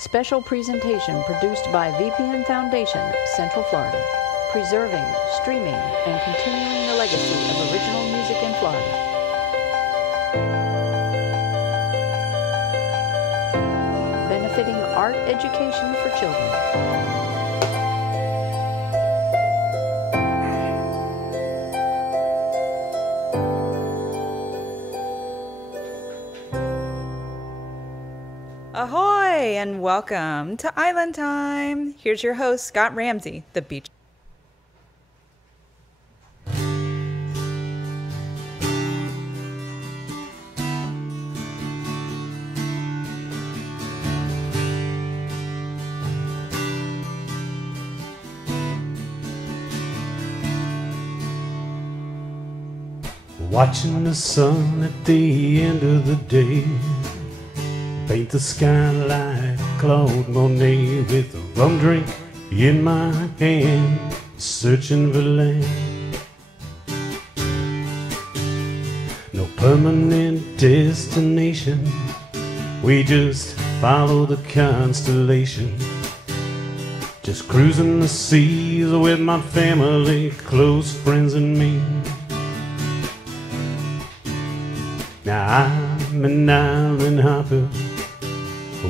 Special presentation produced by VPN Foundation, Central Florida. Preserving, streaming, and continuing the legacy of original music in Florida. Benefiting art education for children. Ahoy and welcome to Island Time. Here's your host, Scott Ramsey, the beach. Watching the sun at the end of the day paint the sky like Claude Monet, with a rum drink in my hand, searching for land. No permanent destination, we just follow the constellation. Just cruising the seas with my family, close friends and me. Now I'm an island hopper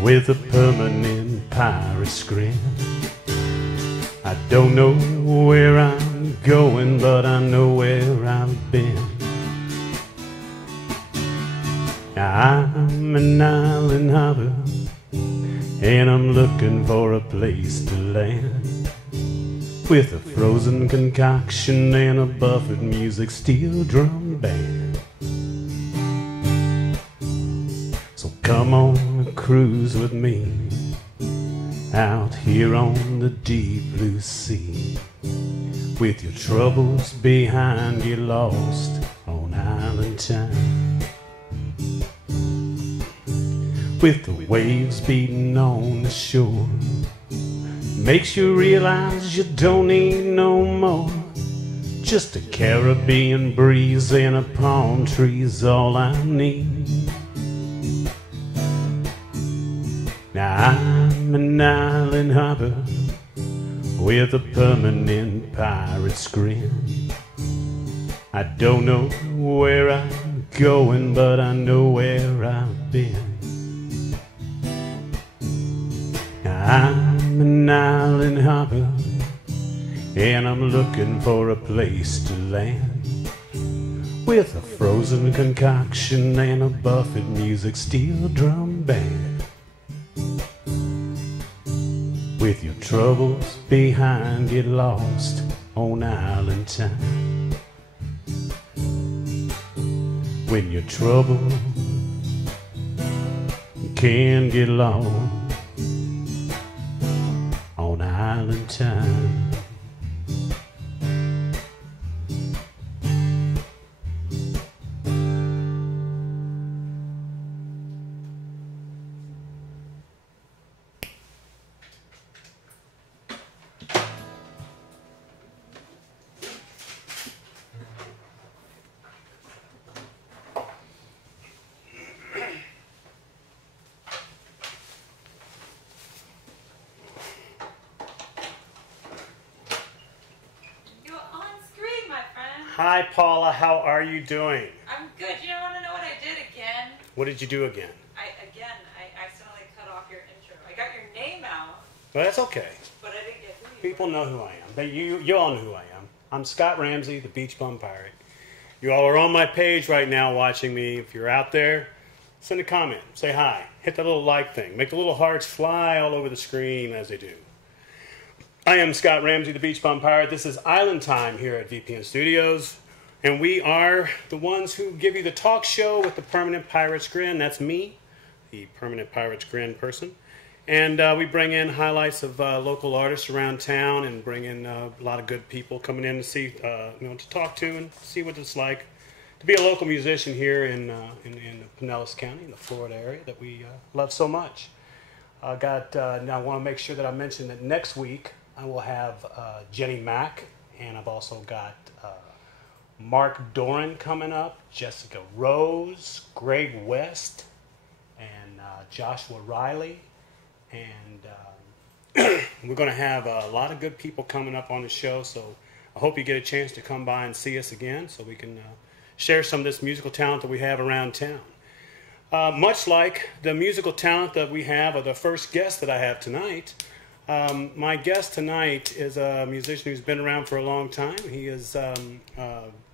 with a permanent pirate's grin. I don't know where I'm going, but I know where I've been. Now I'm an island hopper, and I'm looking for a place to land, with a frozen concoction and a Buffett music steel drum band. So come on, cruise with me out here on the deep blue sea. With your troubles behind you, lost on Island Time. With the waves beating on the shore, makes you realize you don't need no more. Just a Caribbean breeze and a palm tree's all I need. Now I'm an island hopper with a permanent pirate's grin. I don't know where I'm going, but I know where I've been. Now I'm an island hopper, and I'm looking for a place to land, with a frozen concoction and a Buffett music steel drum band. With your troubles behind, get lost on Island Time. When your trouble can get lost on Island Time. Hi, Paula. How are you doing? I'm good. You don't want to know what I did again? What did you do again? I accidentally cut off your intro. I got your name out. Well, that's okay. But I didn't get who you People know who I am. You all know who I am. I'm Scott Ramsey, the Beach Bum Pirate. You all are on my page right now watching me. If you're out there, send a comment. Say hi. Hit that little like thing. Make the little hearts fly all over the screen as they do. I am Scott Ramsey, the Beach Bum Pirate. This is Island Time here at VPN Studios. And we are the ones who give you the talk show with the permanent pirate's grin. That's me, the permanent pirate's grin person. And we bring in highlights of local artists around town, and bring in a lot of good people coming in to see, to talk to and see what it's like to be a local musician here in Pinellas County, in the Florida area that we love so much. Now I want to make sure that I mention that next week I will have Jenny Mack, and I've also got Mark Doran coming up, Jessica Rose, Greg West, and Joshua Riley, And we're going to have a lot of good people coming up on the show, so I hope you get a chance to come by and see us again so we can share some of this musical talent that we have around town. Much like the musical talent that we have, or the first guest that I have tonight, my guest tonight is a musician who's been around for a long time. He has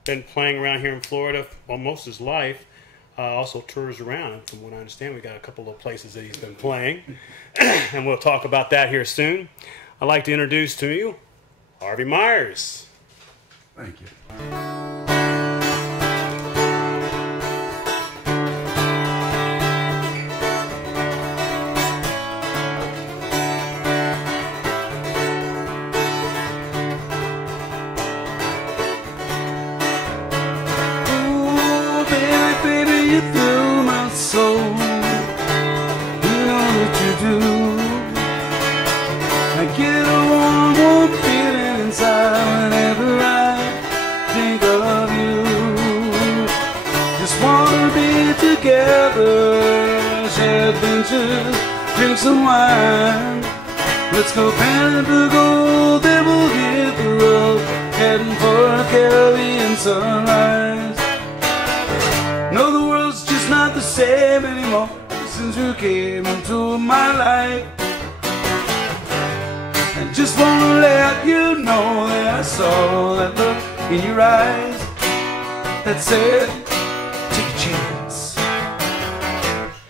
been playing around here in Florida almost his life. Also tours around. From what I understand, we got a couple of places that he's been playing, and we'll talk about that here soon. I'd like to introduce to you Harvey Myers. Thank you. Drink some wine. Let's go pound the gold, then we'll hit the road, heading for a Caribbean sunrise. No, the world's just not the same anymore since you came into my life. And just wanna let you know that I saw that look in your eyes that said, take a chance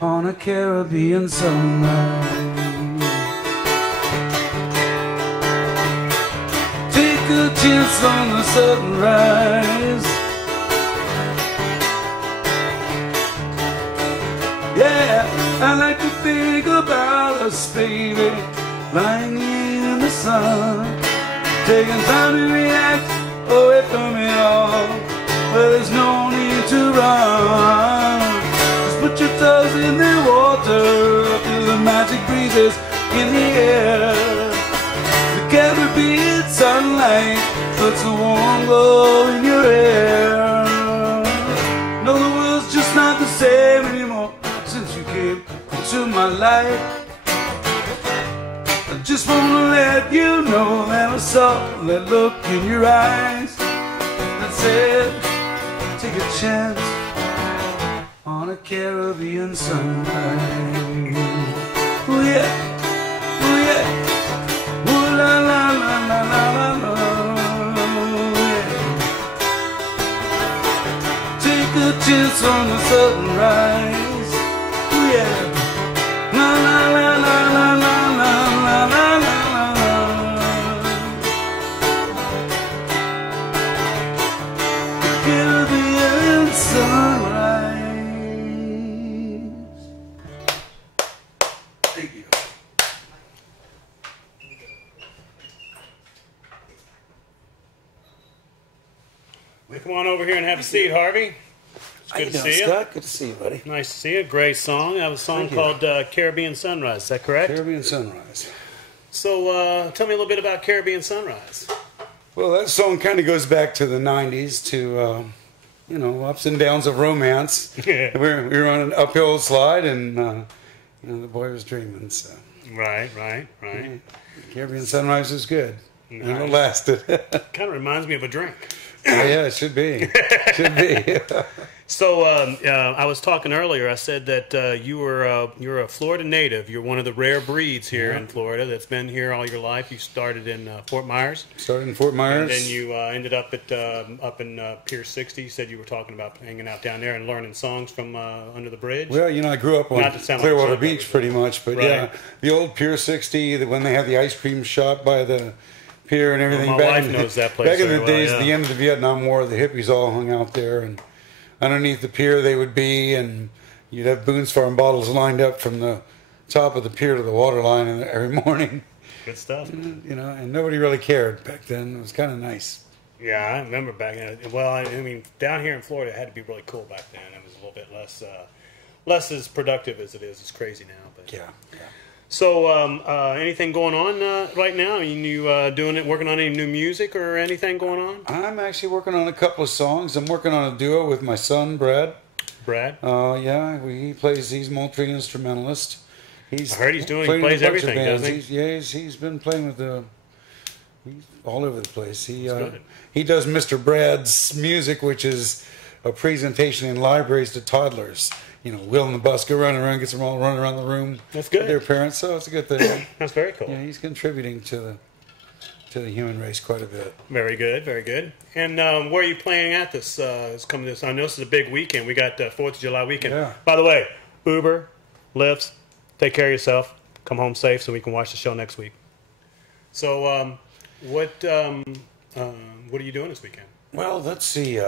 on a Caribbean sunrise. Take a chance on the sunrise. Yeah, I like to think about us, baby, lying in the sun, taking time to react away from it all, where there's no need to run. Put your toes in the water, feel the magic breezes in the air. The Caribbean sunlight puts a warm glow in your hair. No, the world's just not the same anymore since you came into my life. I just wanna let you know that I saw that look in your eyes that said, take a chance on a Caribbean sunrise. Oh yeah, oh yeah, oh la la la la la la la. Yeah. Take a chance on the sunrise. Oh yeah, la la la la la la la la la la. The Caribbean sunrise. Come on over here and have a seat, Harvey. It's good to see you. Scott? Good to see you, buddy. Nice to see you. Great song. That was a song called Caribbean Sunrise. Is that correct? Caribbean Sunrise. So tell me a little bit about Caribbean Sunrise. Well, that song kind of goes back to the 90s, to, you know, ups and downs of romance. we were on an uphill slide, and, you know, the boy was dreaming, so. Right. Yeah. Caribbean Sunrise was good. Nice. And it lasted. Kind of reminds me of a drink. Oh, yeah, it should be. Should be. So I was talking earlier. I said that you're a Florida native. You're one of the rare breeds here in Florida that's been here all your life. You started in Fort Myers. Started in Fort Myers. And then you ended up at up in Pier 60. You said you were talking about hanging out down there and learning songs from under the bridge. Well, you know, I grew up on Clearwater Beach pretty much, but yeah, the old Pier 60, when they had the ice cream shop by the pier and everything. Well, my wife knows that place. Back in the days, yeah. the end of the Vietnam War, the hippies all hung out there, and underneath the pier they would be, and you'd have Boone's Farm bottles lined up from the top of the pier to the water line every morning. Good stuff. You know, and nobody really cared back then. It was kind of nice. Yeah, I remember back then. Well, I mean, down here in Florida, it had to be really cool back then. It was a little bit less as productive as it is. It's crazy now. But Yeah. So, anything going on right now? Are you working on any new music or anything going on? I'm actually working on a couple of songs. I'm working on a duo with my son, Brad. Brad? Yeah, he plays, he's multi-instrumentalist. He's I heard he playing plays with a bunch of everything, bands. doesn't he? He's been playing with he's all over the place. good. He does Mr. Brad's music, which is a presentation in libraries to toddlers. Will and the bus go running around, gets them all running around the room. That's good. With their parents, so it's a good thing. That's very cool. Yeah, he's contributing to the human race quite a bit. Very good, very good. And where are you playing at this? I know this is a big weekend. We got 4th of July weekend. Yeah. By the way, Uber, Lyft, take care of yourself. Come home safe so we can watch the show next week. So, what are you doing this weekend? Well, let's see.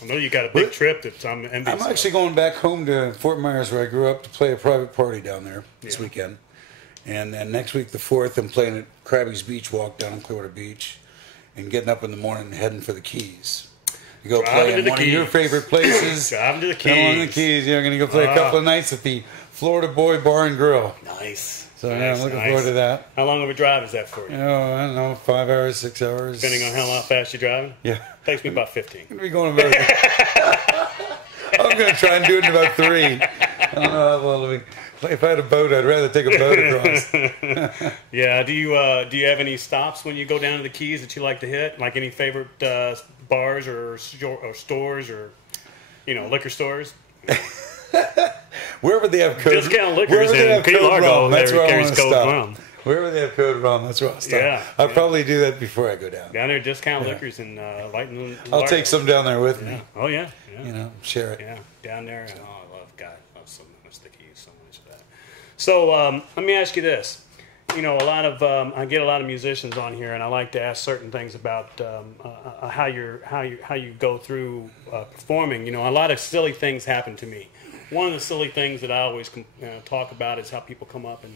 I know you got a big trip that I'm envious I'm actually going back home to Fort Myers, where I grew up, to play a private party down there this weekend. And then next week, the 4th, I'm playing at Krabby's Beach Walk down in Clearwater Beach, and getting up in the morning and heading for the Keys. You go play in one of your favorite places. Driving to the Keys. Come on the Keys. Yeah, I'm going to go play a couple of nights at the Florida Boy Bar and Grill. Nice. So yeah, I'm looking forward to that. How long of a drive is that for you? I don't know, 5 hours, 6 hours. Depending on how fast you're driving? Yeah. Takes me about 15. I'm going to be going about I'm going to try and do it in about 3. I don't know how well it'll be. If I had a boat, I'd rather take a boat across. Yeah. Do you have any stops when you go down to the Keys that you like to hit? Like any favorite bars or stores or liquor stores? Wherever they have code, discount liquors in Key Largo, that's where I carries want to code stop. rum. Wherever they have code rum, that's where I'll stop. Yeah, I'll probably do that before I go down. Down there, discount liquors and Lighten. I'll take some down there with me. Oh yeah. Share it. Yeah, down there. I love so much the Keys, so much of that. So let me ask you this. I get a lot of musicians on here, and I like to ask certain things about how you go through performing. A lot of silly things happen to me. One of the silly things that I always talk about is how people come up and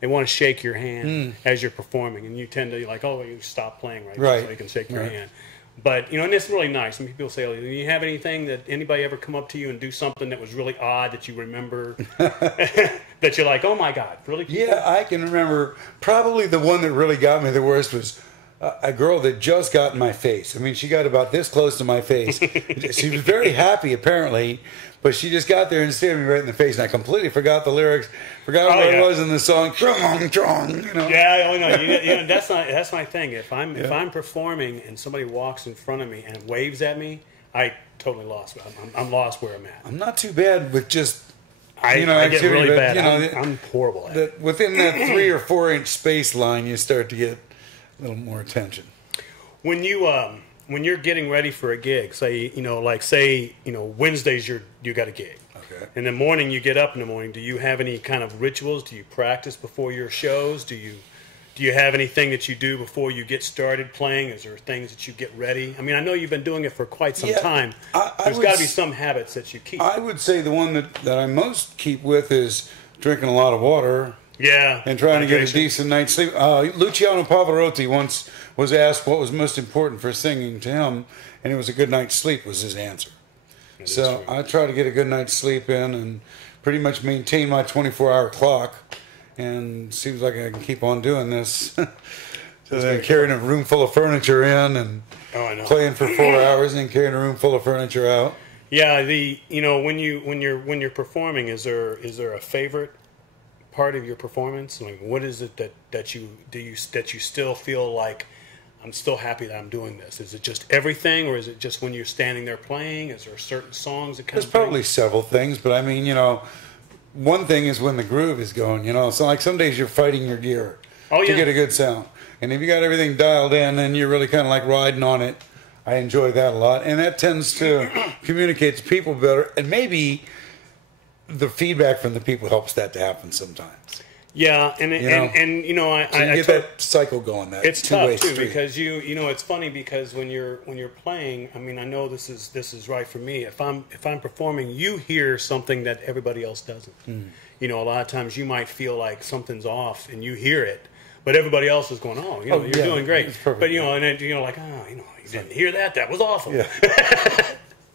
they want to shake your hand as you're performing, and you tend to you stop playing right so you can shake your hand. But and it's really nice. Some people say, "Do you have anything that anybody ever come up to you and do something that was really odd that you remember that you're like, oh my God, really?" Yeah, I can remember. Probably the one that really got me the worst was a girl that just got in my face. I mean, she got about this close to my face. She was very happy, apparently, but she just got there and stared me right in the face, and I completely forgot the lyrics, forgot what it was in the song. Yeah, that's my thing. If I'm performing and somebody walks in front of me and waves at me, I totally lost. I'm lost where I'm at. I'm not too bad with just. I get really bad. I'm horrible at it. Within that 3 or 4 inch space line, you start to get a little more attention. When you're getting ready for a gig, say Wednesdays you got a gig. Okay. In the morning you get up in the morning. Do you have any kind of rituals? Do you practice before your shows? Do you have anything that you do before you get started playing? Is there things that you get ready? I mean, I know you've been doing it for quite some time. There's got to be some habits that you keep. I would say the one that I most keep with is drinking a lot of water. Yeah. And trying to get a decent night's sleep. Luciano Pavarotti once was asked what was most important for singing to him, and it was a good night's sleep was his answer. So I try to get a good night's sleep in and pretty much maintain my 24-hour clock, and seems like I can keep on doing this. So then carrying a room full of furniture in and playing for 4 hours and carrying a room full of furniture out. Yeah, when you're performing, is there a favorite part of your performance? Like, what is it that you still feel like I'm still happy that I'm doing this? Is it just everything, or is it just when you're standing there playing? Is there certain songs that kind There's probably several things, but I mean, one thing is when the groove is going. So like some days you're fighting your gear to get a good sound, and if you got everything dialed in, then you're really kind of like riding on it. I enjoy that a lot, and that tends to communicate to people better, and maybe the feedback from the people helps that to happen sometimes. Yeah, and you get that cycle going. It's tough too because it's funny because when you're playing, I mean, I know this is right for me. If I'm performing, you hear something that everybody else doesn't. A lot of times you might feel like something's off and you hear it, but everybody else is going, you're doing great. But and then you didn't hear that. That was awful. Yeah.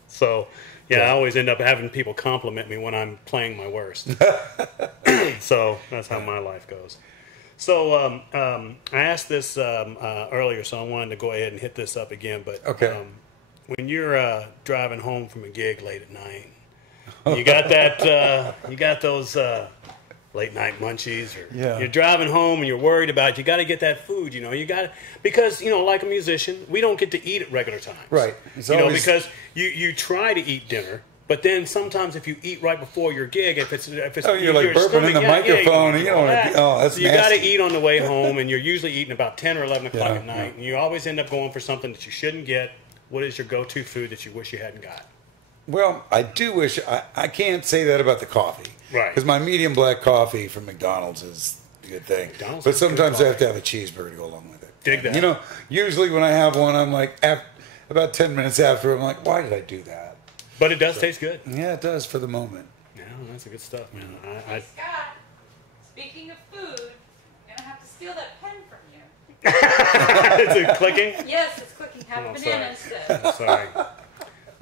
So. Yeah, I always end up having people compliment me when I'm playing my worst. So that's how my life goes. So I asked this earlier, so I wanted to go ahead and hit this up again. But when you're driving home from a gig late at night, you got that, you got those late night munchies, or Yeah. you're driving home and you're worried about, you got to get that food, you got to, because, like a musician, we don't get to eat at regular times. Right. It's always, because you try to eat dinner, but then sometimes if you eat right before your gig, if it's you're like burping in the microphone, and that's so you got to nasty. eat on the way home, and you're usually eating about 10 or 11 o'clock at night, yeah. and you always end up going for something that you shouldn't get. What is your go-to food that you wish you hadn't got? Well, I do wish, I can't say that about the coffee. Right. Because my medium black coffee from McDonald's is a good thing. McDonald's But is good sometimes I have coffee. to have a cheeseburger to go along with it. Dig that. Usually when I have one, I'm like, about 10 minutes after, I'm like, why did I do that? But it does taste good. Yeah, it does for the moment. Yeah, that's the good stuff, man. Hey, Scott, speaking of food, I'm going to have to steal that pen from you. Is it clicking? Yes, it's clicking. Have Oh, a sorry. banana instead.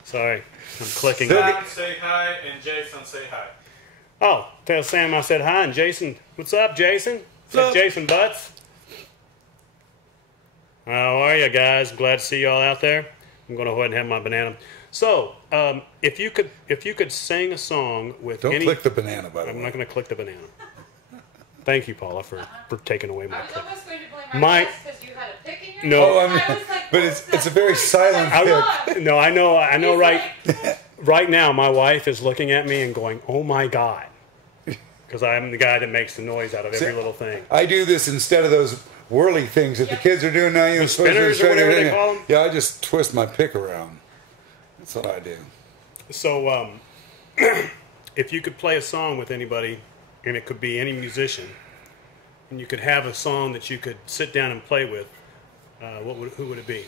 Sorry. I'm clicking. Sam, say hi, and Jason, say hi. Oh, tell Sam I said hi, and Jason, what's up, Jason? Said up? Jason Butts. How are you guys? Glad to see you all out there. I'm going to go ahead and have my banana. So, if you could sing a song with Don't any, click the banana, by the I'm way. not going to click the banana. Thank you, Paula, for taking away my I was click. almost going to blame My- my guest because you had a pick in your No. ear. Oh, I mean, I was like, but what's it's a that very voice? silent I was pick. like, No, I know. He's Right, like, right now, my wife is looking at me and going, "Oh my God," because I'm the guy that makes the noise out of every little thing. I do this instead of those whirly things that the kids are doing now. You know, spinners or whatever they call them? Yeah, I just twist my pick around. That's what I do. So, if you could play a song with anybody, and it could be any musician, and you could have a song that you could sit down and play with, who would it be?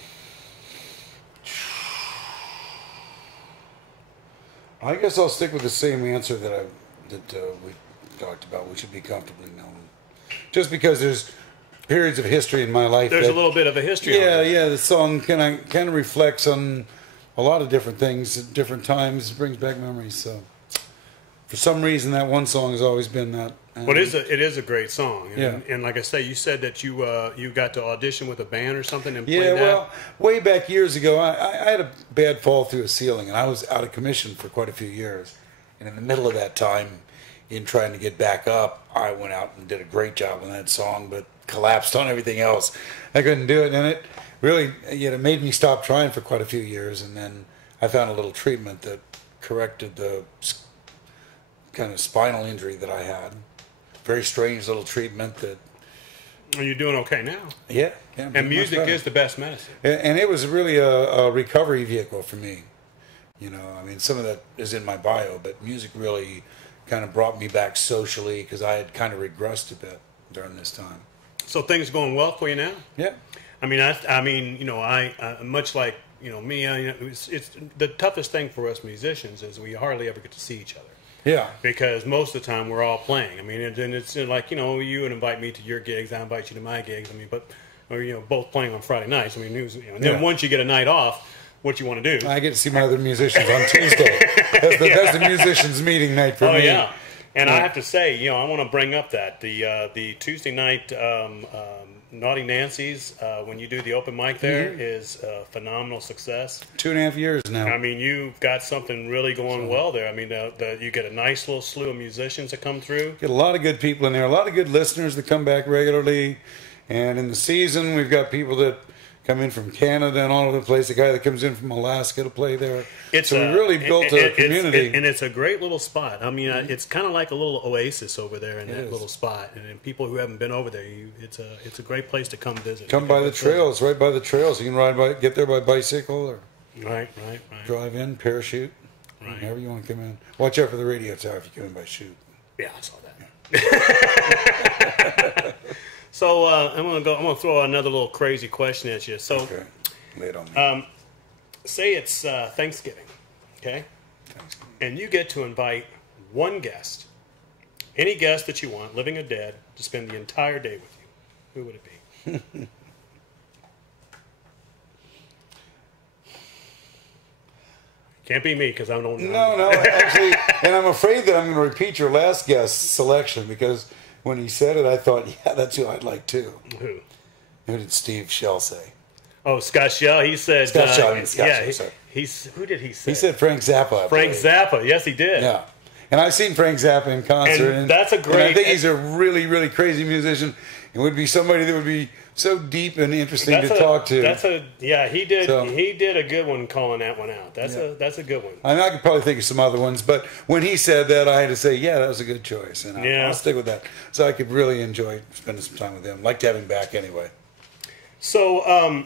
I guess I'll stick with the same answer that we talked about. We should be comfortably known, just because there's periods of history in my life. There's that, a little bit of a history. Yeah, on it. yeah. The song kind of reflects on a lot of different things at different times. It brings back memories. So, for some reason, that one song has always been that. But it is a great song. And, Yeah. and like I say, you said that you got to audition with a band or something and play Yeah, that. well, way back years ago, I had a bad fall through a ceiling, and I was out of commission for quite a few years. And in the middle of that time, in trying to get back up, I went out and did a great job on that song, but collapsed on everything else. I couldn't do it, and it really, it made me stop trying for quite a few years. And then I found a little treatment that corrected the kind of spinal injury that I had. Very strange little treatment that. Are you doing okay now? Yeah. And music is the best medicine. And it was really a recovery vehicle for me. I mean, some of that is in my bio, but music really kind of brought me back socially because I had kind of regressed a bit during this time. So things going well for you now? Yeah. I mean, much like me. It's the toughest thing for us musicians is we hardly ever get to see each other. Yeah. Because most of the time we're all playing. I mean, and it's like, you would invite me to your gigs, I invite you to my gigs. I mean, or both playing on Friday nights. I mean, and then once you get a night off, what you want to do? I get to see my other musicians on Tuesday. That's the musicians meeting night for me. Oh yeah. And I have to say, I want to bring up that the Tuesday night Naughty Nancy's when you do the open mic there is a phenomenal success. 2.5 years now. I mean, you've got something really going well there. I mean, you get a nice little slew of musicians that come through. Get a lot of good people in there, a lot of good listeners that come back regularly. And in the season, we've got people that come in from Canada and all over the place. A guy that comes in from Alaska to play there. So we really built a community. And it's a great little spot. I mean, it's kind of like a little oasis over there in that little spot. And people who haven't been over there, it's a great place to come visit. Come by the trails, right by the trails. You can get there by bicycle or right. drive in, parachute, Right. whenever you want to come in. Watch out for the radio tower if you come in by chute. Yeah, I saw that. So I'm gonna throw another little crazy question at you. So, Okay, lay it on me. say it's Thanksgiving, okay, and you get to invite one guest, any guest that you want, living or dead, to spend the entire day with you. Who would it be? Can't be me because I don't know. No, actually, and I'm afraid that I'm going to repeat your last guest selection because when he said it, I thought, yeah, that's who I'd like too. Who? Who did Steve Shell say? Oh, Scott Shell. He said. Scott Shell, Scott Shell, sorry. Who did he say? He said Frank Zappa. I Frank believe. Zappa. Yes, he did. Yeah. And I've seen Frank Zappa in concert. And that's a great... And I think he's a really, really crazy musician. It would be somebody that would be so deep and interesting to talk to. He did a good one calling that one out. That's a good one. I mean, I could probably think of some other ones, but when he said that, I had to say, yeah, that was a good choice, and I'll stick with that. So I could really enjoy spending some time with him. Like to have him back anyway. So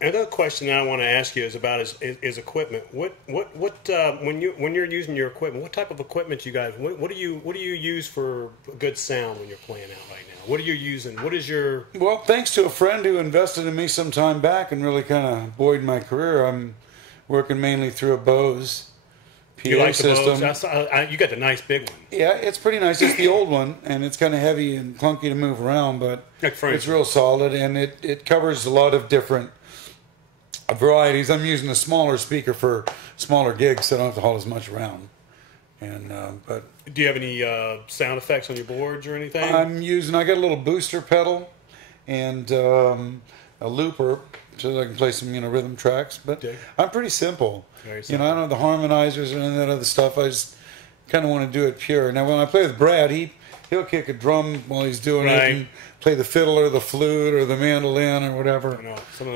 another question that I want to ask you is about is equipment. What when you're using your equipment, what type of equipment you guys? What do you use for good sound when you're playing out right now? What are you using? What is your... Well, thanks to a friend who invested in me some time back and really kind of buoyed my career, I'm working mainly through a Bose PA you like system. The Bose? You got the nice big one. Yeah, it's pretty nice. It's the old one, and it's kind of heavy and clunky to move around, but it's real solid, and it covers a lot of different varieties. I'm using a smaller speaker for smaller gigs, so I don't have to haul as much around. And but do you have any sound effects on your boards or anything? I got a little booster pedal and a looper so that I can play some rhythm tracks. But I'm pretty simple. Very simple. I don't have the harmonizers or any of that other stuff. I just kind of want to do it pure. Now when I play with Brad, he'll kick a drum while he's doing it and play the fiddle or the flute or the mandolin or whatever.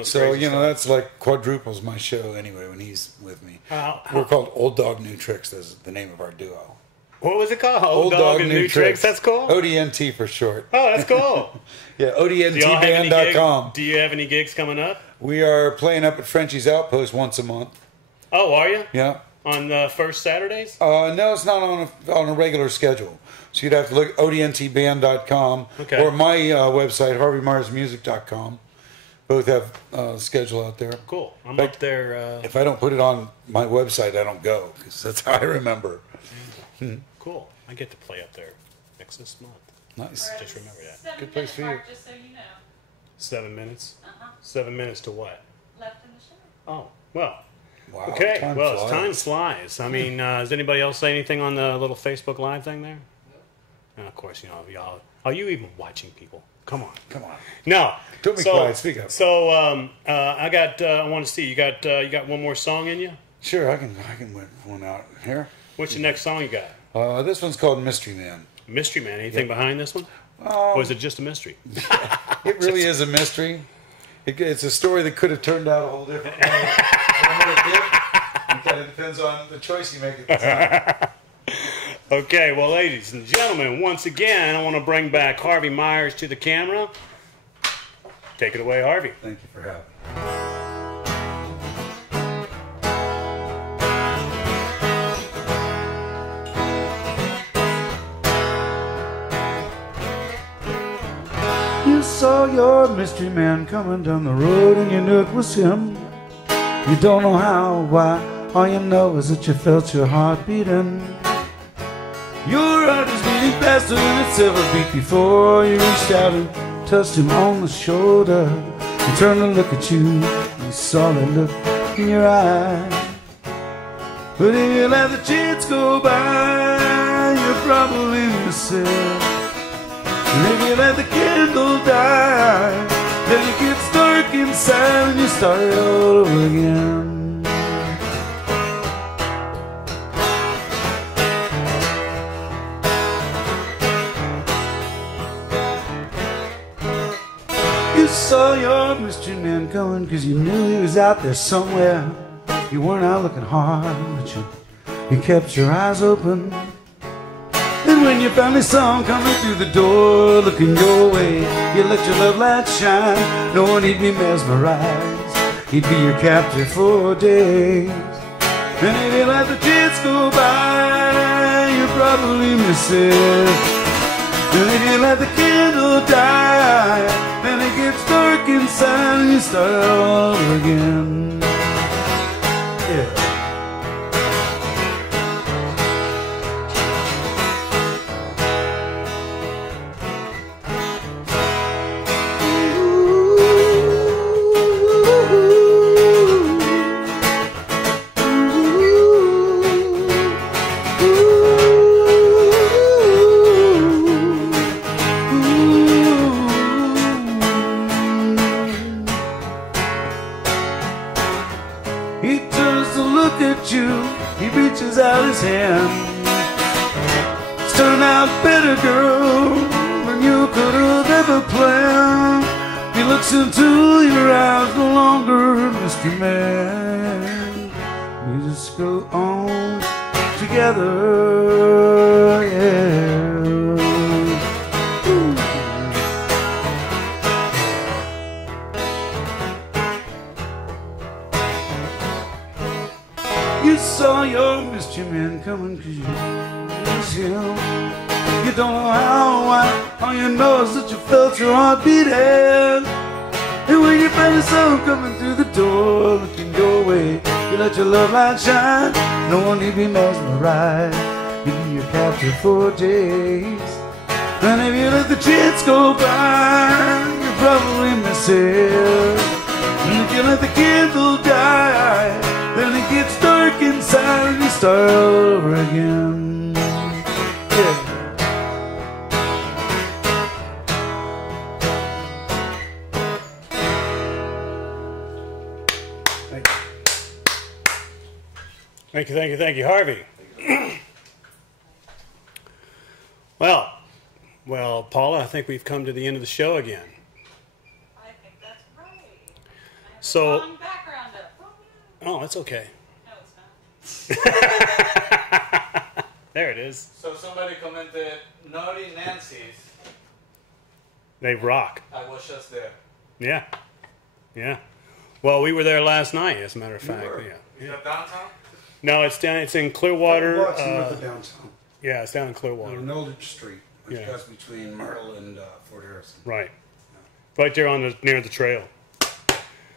So that's like quadruples my show anyway when he's with me. We're called Old Dog New Tricks. That's the name of our duo. What was it called? Old Dog New Tricks. That's cool. ODNT for short. Oh, that's cool. Yeah, ODNTband.com. Do you have any gigs coming up? We are playing up at Frenchie's Outpost once a month. Oh, are you? Yeah. On the first Saturdays? No, it's not on a regular schedule. So you'd have to look at ODNTband.com or my website, HarveyMyersMusic.com. Both have schedule out there. Cool. I'm up there. If I don't put it on my website, I don't go because that's how I remember. Cool. I get to play up there this month. Nice. Just remember that. Good place for you. Just so you know. 7 minutes? Uh-huh. 7 minutes to what? Left in the show. Oh, well. Wow. Okay. Time flies. I mean, does anybody else say anything on the little Facebook Live thing there? No. Of course, y'all. Are you even watching people? Come on. No. Don't be quiet. Speak up. So I want to see. You got one more song in you? Sure, I can whip one out here. What's your next song you got? This one's called Mystery Man. Mystery Man. Anything behind this one? Or is it just a mystery? It really is a mystery. It's a story that could have turned out a whole different way. It kind of depends on the choice you make at the time. Okay, well, ladies and gentlemen, once again, I want to bring back Harvey Myers to the camera. Take it away, Harvey. Thank you for having me. You saw your mystery man coming down the road and you knew it was him. You don't know how, why, all you know is that you felt your heart beating. Your heart is beating faster than it's ever beat before. You reached out and touched him on the shoulder. He turned to look at you, and you saw the look in your eye. But if you let the chance go by, you'll probably miss it. And if you let the candle die, then it gets dark inside and you start it all over again. You saw your mystery man coming because you knew he was out there somewhere. You weren't out looking hard, but you kept your eyes open. And when you finally saw him coming through the door, looking your way, you let your love light shine, knowing he'd be mesmerized. He'd be your captive for days. And if you let the chance go by, you'll probably miss it. And if you let the candle die, then it gets dark inside and you start all over again. Yeah. He turns to look at you, he reaches out his hand. out better, girl, than you could have ever planned. He looks into your eyes, no longer Mr. Man. We just go on together, yeah. You saw your mystery man coming 'cause you miss him. You don't know how, why, all you know is that you felt your heart beating. And when you find yourself coming through the door, looking your way, you let your love light shine. No one need be mesmerized. You be your captive for days. And if you let the chance go by, you probably miss it. And if you let the candle die, then it gets dark inside and you start all over again. Yeah. Thank you, Harvey. Well, Paula, I think we've come to the end of the show again. I think that's right. I have So- the wrong background up. Oh, that's okay. No, it's not. There it is. So somebody commented, Naughty Nancy's. They rock. I was just there. Yeah. Well, we were there last night, as a matter of fact. were? Yeah. Is that downtown? No, it's in Clearwater. Blocks north of downtown. Yeah, it's down in Clearwater. On Eldridge Street, which Yeah. goes between Myrtle and Fort Harrison. Right. Right there near the trail.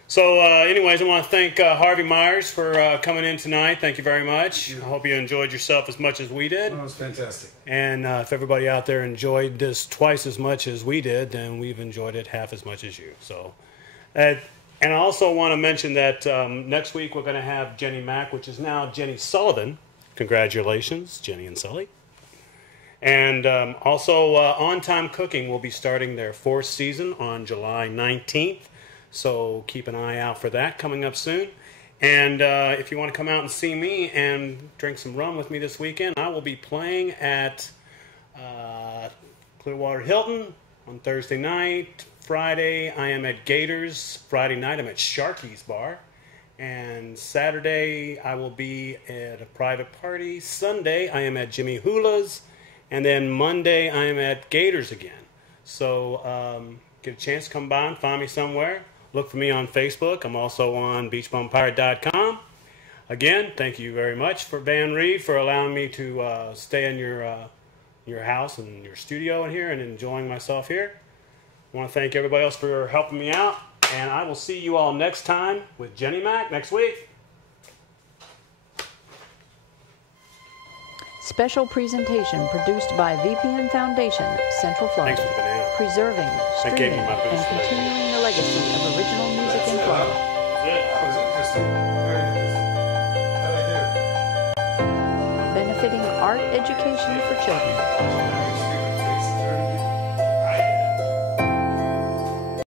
So, anyways, I want to thank Harvey Myers for coming in tonight. Thank you very much. I hope you enjoyed yourself as much as we did. That was fantastic. And if everybody out there enjoyed this twice as much as we did, then we've enjoyed it half as much as you. So, and I also want to mention that next week we're going to have Jenny Mack, which is now Jenny Sullivan. Congratulations, Jenny and Sully. And also, On Time Cooking will be starting their 4th season on July 19th. So keep an eye out for that coming up soon. And if you want to come out and see me and drink some rum with me this weekend, I will be playing at Clearwater Hilton on Thursday night. Friday, I am at Gators. Friday night, I'm at Sharky's Bar. And Saturday, I will be at a private party. Sunday, I am at Jimmy Hula's. And then Monday, I am at Gators again. So get a chance to come by and find me somewhere. Look for me on Facebook. I'm also on beachbumpirate.com. Again, thank you very much for Van Reed for allowing me to stay in your house and your studio in here and enjoying myself here. I want to thank everybody else for helping me out. And I will see you all next time with Jenny Mack next week. Special presentation produced by VPN Foundation, Central Thanks Florida. for the banana. Preserving, gave streaming, me my boost. and continuing the legacy of original music in Florida. That was interesting. Very interesting. How'd I do? Benefiting art education for children.